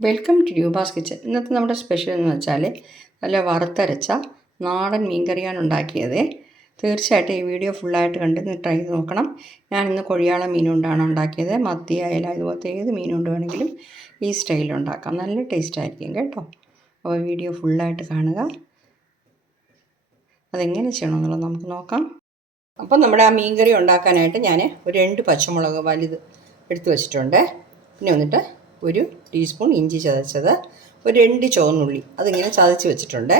Welcome to ഡ്യൂബാസ് kitchen ഇന്നത്തെ നമ്മുടെ special എന്ന് വെച്ചാൽ നല്ല വറുത്തരച്ച നാടൻ മീൻകറിയാണ് ഉണ്ടാക്കിയത്. തീർച്ചയായിട്ടും ഈ വീഡിയോ ഫുള്ളായിട്ട് കണ്ട് ട്രൈ ചെയ്ത് നോക്കണം. ഞാൻ ഇന്ന് കൊഴിയാള മീൻ കൊണ്ടാണ് ഉണ്ടാക്കിയത്. മത്തി അയല ഇതുപോലത്തെ ഏത് മീൻ കൊണ്ട് വേണമെങ്കിലും ഈ സ്റ്റൈലിൽ ഉണ്ടാക്കാം. നല്ല ടേസ്റ്റ് ആയിരിക്കും കേട്ടോ. അപ്പോൾ വീഡിയോ ഫുള്ളായിട്ട് കാണുക. അതെങ്ങനെ ചെയ്യണമെന്നുള്ളത് നമുക്ക് നോക്കാം. അപ്പം നമ്മുടെ ആ മീൻകറി ഉണ്ടാക്കാനായിട്ട് ഞാൻ ഒരു രണ്ട് പച്ചമുളക് വലുത് എടുത്തു വച്ചിട്ടുണ്ട്. പിന്നെ വന്നിട്ട് ഒരു ടീസ്പൂൺ ഇഞ്ചി ചതച്ചത് ഒരു രണ്ട് ചുവന്നുള്ളി. അതിങ്ങനെ ചതച്ച് വെച്ചിട്ടുണ്ട്.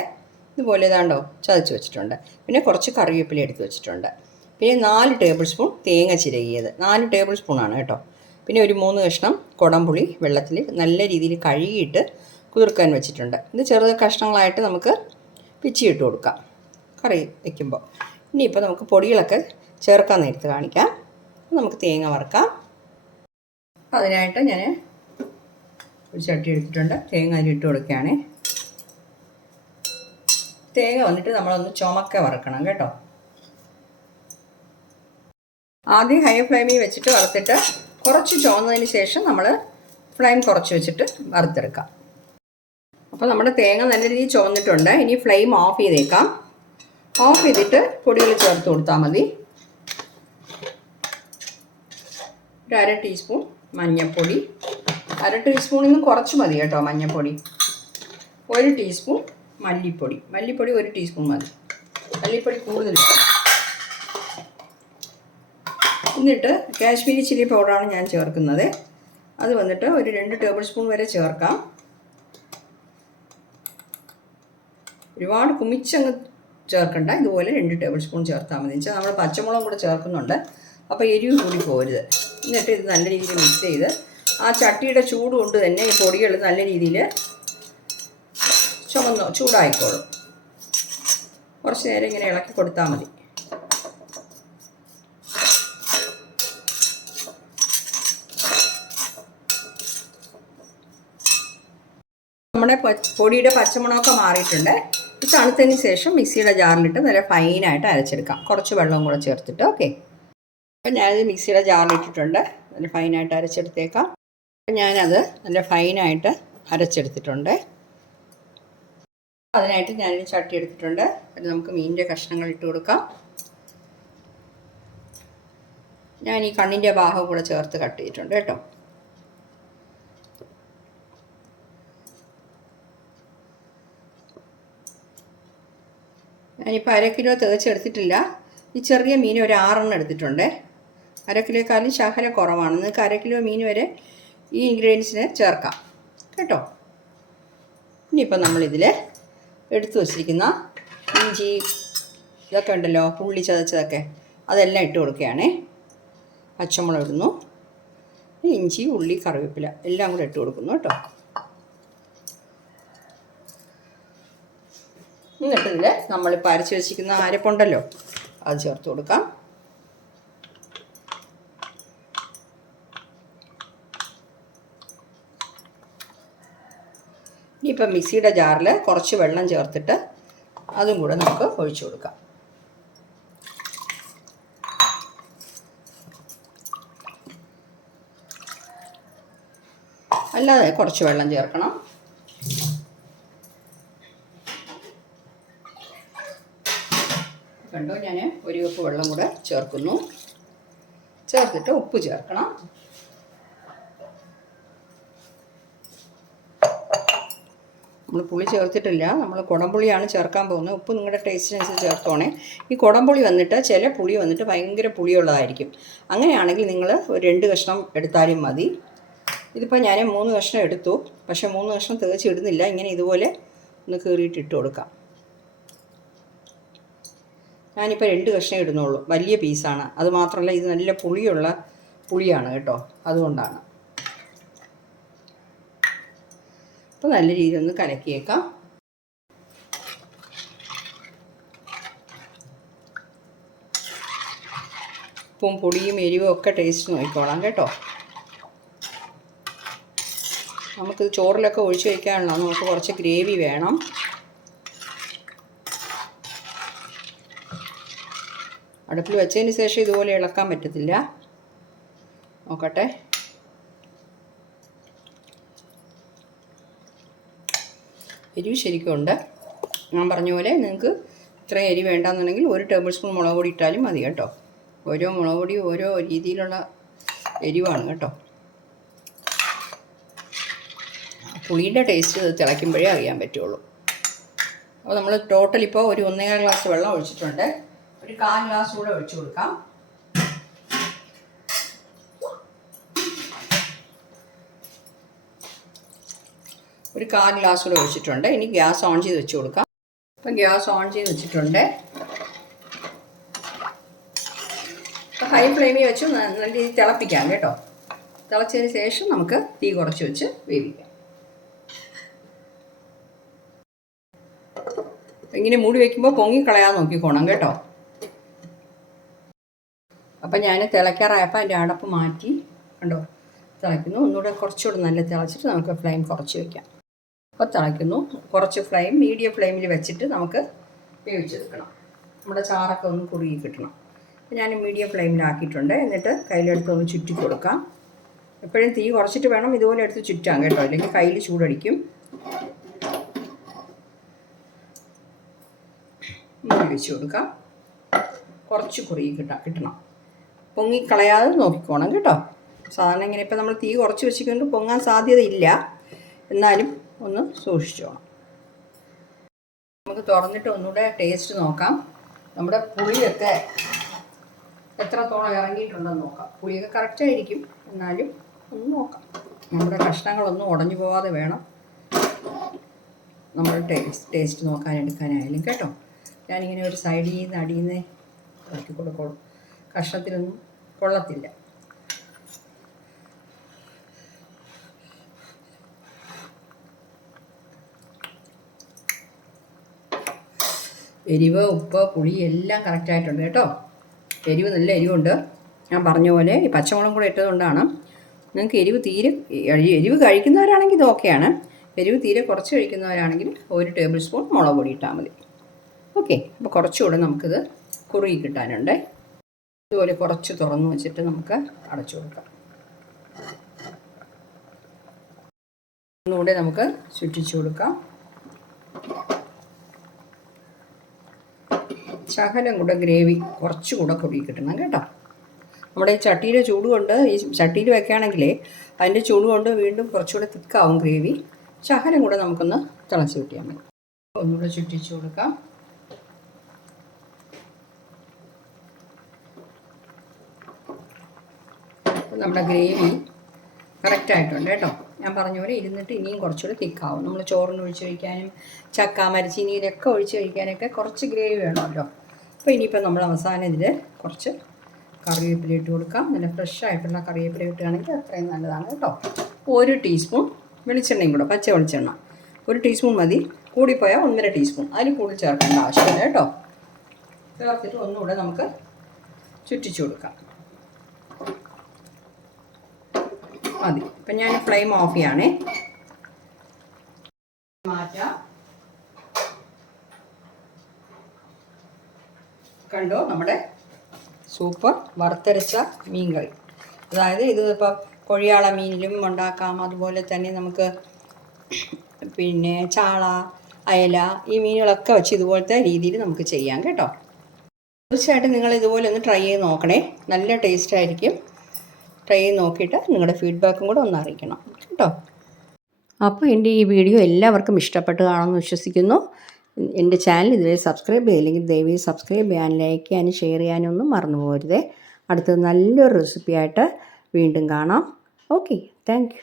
ഇതുപോലെ ഇതാണ്ടോ ചതച്ച് വെച്ചിട്ടുണ്ട്. പിന്നെ കുറച്ച് കറിവേപ്പില എടുത്ത് വെച്ചിട്ടുണ്ട്. പിന്നെ നാല് ടേബിൾ സ്പൂൺ തേങ്ങ ചിരകിയത്. നാല് ടേബിൾ സ്പൂൺ ആണ് കേട്ടോ. പിന്നെ ഒരു മൂന്ന് കഷ്ണം കുടംപുളി വെള്ളത്തിൽ നല്ല രീതിയിൽ കഴുകിയിട്ട് കുതിർക്കാൻ വെച്ചിട്ടുണ്ട്. ഇത് ചെറുത് കഷ്ണങ്ങളായിട്ട് നമുക്ക് പിച്ചിയിട്ട് കൊടുക്കാം. കറി വയ്ക്കുമ്പോൾ ഇനിയിപ്പോൾ നമുക്ക് പൊടികളൊക്കെ ചേർക്കാൻ നേരത്ത് കാണിക്കാം. നമുക്ക് തേങ്ങ വറുക്കാം. അതിനായിട്ട് ഞാൻ ഒരു ചട്ടി എടുത്തിട്ടുണ്ട്. തേങ്ങ അതിലിട്ട് കൊടുക്കുകയാണേ. തേങ്ങ വന്നിട്ട് നമ്മളൊന്ന് ചുമക്ക വറുക്കണം കേട്ടോ. ആദ്യം ഹൈ ഫ്ലെയിമിൽ വെച്ചിട്ട് വറുത്തിട്ട് കുറച്ച് ചുവന്നതിന് ശേഷം നമ്മൾ ഫ്ലെയിം കുറച്ച് വെച്ചിട്ട് വറുത്തെടുക്കാം. അപ്പോൾ നമ്മുടെ തേങ്ങ നല്ല രീതിയിൽ ചുവന്നിട്ടുണ്ട് ഇനി ഫ്ലെയിം ഓഫ് ചെയ്തേക്കാം. ഓഫ് ചെയ്തിട്ട് പൊടികൾ ചേർത്ത് കൊടുത്താൽ മതി. ഒരു അര ടീസ്പൂൺ മഞ്ഞൾപ്പൊടി അര ടീസ്പൂണിൽ നിന്ന് കുറച്ച് മതി കേട്ടോ മഞ്ഞൾപ്പൊടി ഒരു ടീസ്പൂൺ മല്ലിപ്പൊടി. മല്ലിപ്പൊടി ഒരു ടീസ്പൂൺ മതി. മല്ലിപ്പൊടി കൂടുതൽ എന്നിട്ട് കാശ്മീരി ചില്ലി പൗഡറാണ് ഞാൻ ചേർക്കുന്നത്. അത് വന്നിട്ട് ഒരു രണ്ട് ടേബിൾ സ്പൂൺ വരെ ചേർക്കാം. ഒരുപാട് കുമിച്ചങ്ങ് ചേർക്കണ്ട. ഇതുപോലെ രണ്ട് ടേബിൾ സ്പൂൺ ചേർത്താൽ മതി. വെച്ചാൽ നമ്മൾ പച്ചമുളകും കൂടെ ചേർക്കുന്നുണ്ട്. അപ്പോൾ എരിവ് കൂടി പോരുത്. എന്നിട്ട് ഇത് നല്ല രീതിയിൽ മിക്സ് ചെയ്ത് ആ ചട്ടിയുടെ ചൂട് കൊണ്ട് തന്നെ ഈ പൊടികൾ നല്ല രീതിയിൽ ചുമന്നു ചൂടായിക്കോളും. കുറച്ച് നേരം ഇങ്ങനെ ഇളക്കി കൊടുത്താൽ മതി. നമ്മുടെ പൊടിയുടെ പച്ചമുളകൊക്കെ മാറിയിട്ടുണ്ട്. തണുത്തതിന് ശേഷം മിക്സിയുടെ ജാറിലിട്ട് നല്ല ഫൈനായിട്ട് അരച്ചെടുക്കാം. കുറച്ച് വെള്ളവും കൂടെ ചേർത്തിട്ട് ഓക്കെ? അപ്പം ഞാനിത് മിക്സിയുടെ ജാറിലിട്ടിട്ടുണ്ട്. നല്ല ഫൈനായിട്ട് അരച്ചെടുത്തേക്കാം. ഞാനത് നല്ല ഫൈനായിട്ട് അരച്ചെടുത്തിട്ടുണ്ട്. അതിനായിട്ട് ഞാനൊരു ചട്ടി എടുത്തിട്ടുണ്ട്. അത് നമുക്ക് മീനിന്റെ കഷ്ണങ്ങൾ ഇട്ട് കൊടുക്കാം. ഞാൻ ഈ കണ്ണിന്റെ ഭാഗം കൂടെ ചേർത്ത് കട്ട് ചെയ്തിട്ടുണ്ട് കേട്ടോ. ഞാനിപ്പോൾ അര കിലോ തേച്ചെടുത്തിട്ടില്ല. ഈ ചെറിയ മീൻ ഒരു ആറെണ്ണം എടുത്തിട്ടുണ്ട്. അര കിലോക്കാലും ശകല കുറവാണ്. നിങ്ങൾക്ക് അര കിലോ മീൻ വരെ ഈ ഇൻഗ്രീഡിയൻസിനെ ചേർക്കാം. കേട്ടോ? ഇനിയിപ്പോൾ നമ്മളിതിൽ എടുത്തു വച്ചിരിക്കുന്ന ഇഞ്ചി ഇതൊക്കെ ഉണ്ടല്ലോ പുള്ളി ചതച്ചതൊക്കെ അതെല്ലാം ഇട്ട് കൊടുക്കുകയാണേ. പച്ചമുളക് ഇടുന്നു. ഇഞ്ചി ഉള്ളി കറിവേപ്പില എല്ലാം കൂടെ ഇട്ട് കൊടുക്കുന്നു കേട്ടോ. എന്നിട്ട് നമ്മളിപ്പോൾ അരച്ച് വെച്ചിരിക്കുന്ന അരപ്പുണ്ടല്ലോ അത് ചേർത്ത് കൊടുക്കാം. ഇനിയിപ്പം മിക്സിയുടെ ജാറിൽ കുറച്ച് വെള്ളം ചേർത്തിട്ട് അതും കൂടെ നമുക്ക് ഒഴിച്ചു കൊടുക്കാം. അല്ലാതെ കുറച്ച് വെള്ളം ചേർക്കണം. കണ്ടോ? ഞാൻ ഒരു കപ്പ് വെള്ളം കൂടെ ചേർക്കുന്നു. ചേർത്തിട്ട് ഉപ്പ് ചേർക്കണം. നമ്മൾ പുളി ചേർത്തിട്ടില്ല. നമ്മൾ കുടംപുളിയാണ് ചേർക്കാൻ പോകുന്നത്. ഉപ്പ് നിങ്ങളുടെ ടേസ്റ്റിനനുസരിച്ച് ചേർത്തോണേ. ഈ കുടംപുളി വന്നിട്ട് ചില പുളി വന്നിട്ട് ഭയങ്കര പുളിയുള്ളതായിരിക്കും. അങ്ങനെയാണെങ്കിൽ നിങ്ങൾ ഒരു രണ്ട് കഷ്ണം എടുത്താലും മതി. ഇതിപ്പോൾ ഞാൻ മൂന്ന് കഷ്ണം എടുത്തു. പക്ഷേ മൂന്ന് കഷ്ണം തേച്ചിടുന്നില്ല ഇങ്ങനെ ഇതുപോലെ ഒന്ന് കീറിയിട്ട് ഇട്ട് കൊടുക്കാം. ഞാനിപ്പോൾ രണ്ട് കഷ്ണം ഇടുന്നുള്ളൂ. വലിയ പീസാണ് അത് മാത്രമല്ല ഇത് നല്ല പുളിയുള്ള പുളിയാണ് കേട്ടോ. അതുകൊണ്ടാണ്. അപ്പോൾ നല്ല രീതിയിൽ ഒന്ന് കലക്കിയേക്കാം. ഉപ്പും പുളിയും എരിവും ഒക്കെ ടേസ്റ്റ് നോക്കിക്കോളാം കേട്ടോ. നമുക്കിത് ചോറിലൊക്കെ ഒഴിച്ച് വയ്ക്കാനുള്ള നമുക്ക് കുറച്ച് ഗ്രേവി വേണം. അടുപ്പിൽ വെച്ചതിന് ശേഷം ഇതുപോലെ ഇളക്കാൻ പറ്റത്തില്ല. നോക്കട്ടെ. എരിവ് ശരിക്കും ഉണ്ട്. ഞാൻ പറഞ്ഞ പോലെ നിങ്ങൾക്ക് ഇത്ര എരി വേണ്ടാന്നുണ്ടെങ്കിൽ ഒരു ടേബിൾ സ്പൂൺ മുളക് പൊടി ഇട്ടാലും മതി കേട്ടോ. ഓരോ മുളക് പൊടി ഓരോ രീതിയിലുള്ള എരിവാണ് കേട്ടോ. പുളിയുടെ ടേസ്റ്റ് തിളയ്ക്കുമ്പോഴേ അറിയാൻ പറ്റുള്ളൂ. അപ്പോൾ നമ്മൾ ടോട്ടൽ ഇപ്പോൾ ഒരു ഒന്നേകാൽ ഗ്ലാസ് വെള്ളം ഒഴിച്ചിട്ടുണ്ട്. ഒരു കാൽ ഗ്ലാസ് കൂടെ ഒഴിച്ചു കൊടുക്കാം. ഒരു കാൽ ഗ്ലാസ് കൂടെ ഒഴിച്ചിട്ടുണ്ട്. ഇനി ഗ്യാസ് ഓൺ ചെയ്ത് വെച്ച് കൊടുക്കാം. അപ്പം ഗ്യാസ് ഓൺ ചെയ്ത് വെച്ചിട്ടുണ്ട്. ഹൈ ഫ്ലെയിമിൽ വെച്ച് നല്ല രീതിയിൽ തിളപ്പിക്കാം കേട്ടോ. തിളച്ചതിന് ശേഷം നമുക്ക് തീ കുറച്ച് വെച്ച് വേവിക്കാം. ഇങ്ങനെ മൂടി വയ്ക്കുമ്പോൾ പൊങ്ങി കളയാൻ നോക്കിക്കോണം കേട്ടോ. അപ്പം ഞാൻ തിളയ്ക്കാറായപ്പോൾ അതിന്റെ അടപ്പ് മാറ്റി കണ്ടോ? തിളയ്ക്കുന്നു. ഒന്നുകൂടെ കുറച്ചുകൂടെ നല്ല തിളച്ചിട്ട് നമുക്ക് ഫ്ലെയിം കുറച്ച് വയ്ക്കാം അപ്പോൾ കുറച്ച് ഫ്ലെയിം മീഡിയം ഫ്ലെയിമിൽ വെച്ചിട്ട് നമുക്ക് വേവിച്ചെടുക്കണം. നമ്മുടെ ചാറൊക്കെ ഒന്ന് കുറുകി കിട്ടണം. അപ്പോൾ ഞാൻ മീഡിയം ഫ്ലെയിമിലാക്കിയിട്ടുണ്ട്. എന്നിട്ട് കയ്യിലെടുത്ത് ഒന്ന് ചുറ്റി കൊടുക്കാം. എപ്പോഴും തീ കുറച്ചിട്ട് വേണം ഇതുപോലെ എടുത്ത് ചുറ്റാൻ കേട്ടോ. അല്ലെങ്കിൽ കയ്യിൽ ചൂടടിക്കും. മൂടി വെച്ച് കൊടുക്കാം. കുറച്ച് കുറുകി കിട്ടാം കിട്ടണം. പൊങ്ങിക്കളയാതെ നോക്കിക്കോണം കേട്ടോ. സാധാരണ ഇങ്ങനെ ഇപ്പം നമ്മൾ തീ കുറച്ച് വെച്ചിട്ടുണ്ട് പൊങ്ങാൻ സാധ്യതയില്ല. എന്നാലും ഒന്ന് സൂക്ഷിച്ചോ. നമുക്ക് തുറന്നിട്ട് ഒന്നുകൂടെ ടേസ്റ്റ് നോക്കാം. നമ്മുടെ പുളിയൊക്കെ എത്രത്തോളം ഇറങ്ങിയിട്ടുണ്ടെന്ന് നോക്കാം. പുളിയൊക്കെ കറക്റ്റ് ആയിരിക്കും. എന്നാലും ഒന്ന് നോക്കാം. നമ്മുടെ കഷ്ണങ്ങളൊന്നും ഉടഞ്ഞു പോവാതെ വേണം നമ്മൾ ടേസ്റ്റ് ടേസ്റ്റ് നോക്കാൻ എടുക്കാനായാലും കേട്ടോ. ഞാനിങ്ങനെ ഒരു സൈഡിൽ നിന്ന് അടിയിൽ നിന്ന് ഇറക്കി കൊടുക്കോളൂ കഷ്ണത്തിനൊന്നും കൊള്ളത്തില്ല. എരിവ് ഉപ്പ് പുളി എല്ലാം കറക്റ്റായിട്ടുണ്ട് കേട്ടോ. എരിവ് നല്ല എരിവുണ്ട്. ഞാൻ പറഞ്ഞ പോലെ ഈ പച്ചമുളകും കൂടെ ഇട്ടതുകൊണ്ടാണ്. നിങ്ങൾക്ക് എരിവ് തീരെ എരി- എരിവ് കഴിക്കുന്നവരാണെങ്കിൽ ഇത് ഓക്കെയാണ് എരിവ് തീരെ കുറച്ച് കഴിക്കുന്നവരാണെങ്കിൽ ഒരു ടേബിൾ സ്പൂൺ മുളക് പൊടി ഇട്ടാൽ മതി. ഓക്കെ അപ്പോൾ കുറച്ചുകൂടെ നമുക്കിത് കുറുകി കിട്ടാനുണ്ട്. ഇതുപോലെ കുറച്ച് തുറന്ന് വെച്ചിട്ട് നമുക്ക് അടച്ചു കൊടുക്കാം. ഒന്നുകൂടെ നമുക്ക് ചുറ്റിച്ചു കൊടുക്കാം. ശകലം കൂടെ ഗ്രേവി കുറച്ചുകൂടെ കുറുകി കിട്ടണം കേട്ടോ. നമ്മുടെ ഈ ചട്ടിയിലെ ചൂട് കൊണ്ട് ഈ ചട്ടിയിൽ വെക്കുകയാണെങ്കിൽ അതിന്റെ ചൂട് കൊണ്ട് വീണ്ടും കുറച്ചുകൂടെ തിക്കാവും ഗ്രേവി. ശകലം കൂടെ നമുക്കൊന്ന് തിളച്ച് കിട്ടിയാൽ മതി. ഒന്നുകൂടെ ചുറ്റിച്ചു കൊടുക്കാം. നമ്മുടെ ഗ്രേവി കറക്റ്റായിട്ടുണ്ട് കേട്ടോ. ഞാൻ പറഞ്ഞ പോലെ ഇരുന്നിട്ട് ഇനിയും കുറച്ചുകൂടി തിക്കാവും. നമ്മൾ ചോറിന് ഒഴിച്ച് കഴിക്കാനും ചക്ക മരച്ചീനിയിലൊക്കെ ഒഴിച്ച് കഴിക്കാനൊക്കെ കുറച്ച് ഗ്രേവി വേണമല്ലോ. അപ്പോൾ ഇനിയിപ്പോൾ നമ്മൾ അവസാനം ഇതിൽ കുറച്ച് കറിവേപ്പില ഇട്ട് കൊടുക്കാം. നല്ല ഫ്രഷ് ആയിട്ടുള്ള കറിവേപ്പില ഇട്ടുകയാണെങ്കിൽ അത്രയും നല്ലതാണ് കേട്ടോ. ഒരു ടീസ്പൂൺ വെളിച്ചെണ്ണയും കൂടെ പച്ച വെളിച്ചെണ്ണ. ഒരു ടീസ്പൂൺ മതി. കൂടിപ്പോയാൽ ഒന്നര ടീസ്പൂൺ അതിൽ കൂടുതൽ ചേർക്കേണ്ട ആവശ്യമില്ല കേട്ടോ. ചേർത്തിട്ട് ഒന്നുകൂടെ നമുക്ക് ചുറ്റിച്ചു കൊടുക്കാം. മതി. ഇപ്പം ഞാൻ ഫ്ലെയിം ഓഫ് ചെയ്യണേ മാറ്റാം കണ്ടോ നമ്മുടെ സൂപ്പർ വറുത്തരച്ച മീൻ കറി അതായത് ഇത് ഇപ്പോൾ കൊഴിയാള മീനിലും ഉണ്ടാക്കാം. അതുപോലെ തന്നെ നമുക്ക് പിന്നെ ചാള അയല ഈ മീനുകളൊക്കെ വെച്ച് ഇതുപോലത്തെ രീതിയിൽ നമുക്ക് ചെയ്യാം കേട്ടോ. തീർച്ചയായിട്ടും നിങ്ങൾ ഇതുപോലെ ഒന്ന് ട്രൈ ചെയ്ത് നോക്കണേ. നല്ല ടേസ്റ്റ് ആയിരിക്കും. ട്രൈ ചെയ്ത് നോക്കിയിട്ട് നിങ്ങളുടെ ഫീഡ്ബാക്കും കൂടെ ഒന്ന് അറിയിക്കണം കേട്ടോ. അപ്പോൾ എന്റെ ഈ വീഡിയോ എല്ലാവർക്കും ഇഷ്ടപ്പെട്ട് കാണുമെന്ന് വിശ്വസിക്കുന്നു. എന്റെ ചാനൽ ഇതുവരെ സബ്സ്ക്രൈബ് ചെയ്തില്ലെങ്കിൽ ദയവായി സബ്സ്ക്രൈബ് ചെയ്യാൻ ലൈക്ക് ചെയ്യാനും ഷെയർ ചെയ്യാനും ഒന്നും മറന്നു പോരുതേ അടുത്തത് നല്ലൊരു റെസിപ്പിയായിട്ട് വീണ്ടും കാണാം. Okay thank